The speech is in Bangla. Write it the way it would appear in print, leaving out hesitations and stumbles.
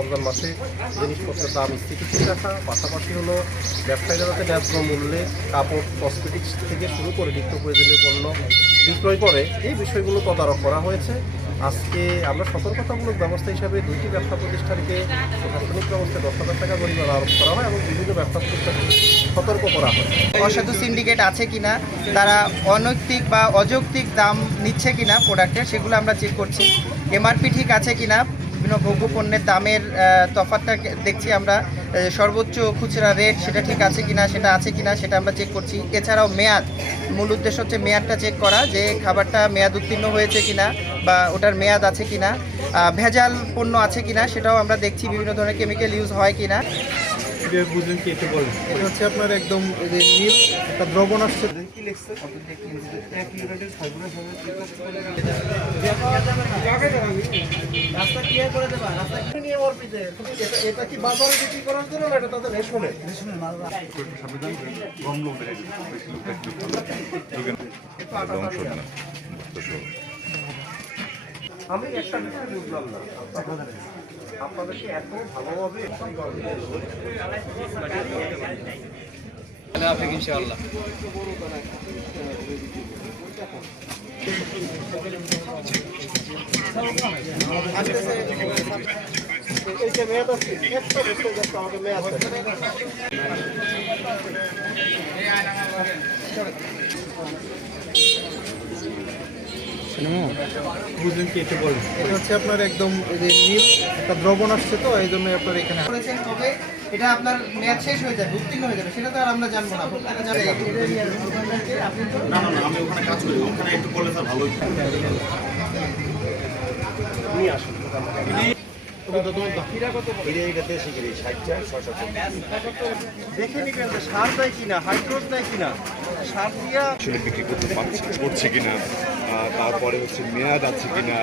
রমজান মাসে জিনিসপত্রের দাম স্থিতিশীল রাখা, পাশাপাশি হলো ব্যবসায়ীরা যাতে ন্যায্য মূল্যে কাপড়, কসমেটিক্স থেকে শুরু করে নিত্য প্রয়োজনীয় পণ্য বিক্রয় করে, এই বিষয়গুলো তদারক করা হয়েছে। আজকে আমরা সতর্কতামূলক ব্যবস্থা হিসাবে 2টি ব্যবসা প্রতিষ্ঠানকে প্রশাসনিক ব্যবস্থায় 10,000 টাকা জরিমানা আরোপ করা হয় এবং বিভিন্ন ব্যবসা প্রতিষ্ঠানকে সতর্ক করা হয়। অসাধু সিন্ডিকেট আছে কিনা, তারা অনৈতিক বা অযৌক্তিক দাম নিচ্ছে কিনা প্রোডাক্টের, সেগুলো আমরা চেক করছি। এমআরপি ঠিক আছে কিনা, বিভিন্ন ভোগ্য পণ্যের দামের তফাৎটা দেখছি আমরা। সর্বোচ্চ খুচরা রেট সেটা ঠিক আছে কিনা, সেটা আমরা চেক করছি। এছাড়াও মেয়াদ, মূল উদ্দেশ্য হচ্ছে মেয়াদটা চেক করা, যে খাবারটা মেয়াদ উত্তীর্ণ হয়েছে কিনা বা ওটার মেয়াদ আছে কিনা, ভেজাল পণ্য আছে কিনা সেটাও আমরা দেখছি, বিভিন্ন ধরনের কেমিক্যাল ইউজ হয় কিনা। বুঝলেন কি একটু বলেন? এটা হচ্ছে আপনার একদম নীল একটা দ্রবণ আসছে। কি লিখছে? রাস্তা ক্লিয়ার করে দেবা, রাস্তা নিয়ে মরপিতে। এটা কি বাজারে বিক্রি করার জন্য না এটা তাদের রেশনে? সংবিধান কম লোক দেখা যায়, বেশি লোক আমি একটা বিষয় বুঝলাম না, আপনাদেরকে এত ভালোভাবে ইনশাআল্লাহ। এইটা মেয়াদ আছে, একটা বছর যাচ্ছে আমাকে মেয়াদ আছে। বুঝলেন কি একটু বলেন? এটা হচ্ছে আপনার একদম নীল একটা দ্রবণ আসছে, তো এই জন্য আপনার এখানে তবে এটা আপনার মেয়াদ শেষ হয়ে যাবে, উত্তীর্ণ হয়ে যাবে, সেটা তো আর আমরা জানবো না। না না না, আমি ওখানে কাজ করি, ওখানে একটু করলে স্যার ভালোই। নিয়ে আসুন। দেখে নিবেন যে সার দেয় কিনা, হাইড্রোজ দেয় কিনা, সার দিয়া আসলে বিক্রি করতে করছে কিনা, তারপরে হচ্ছে মেয়াদ আছে কিনা।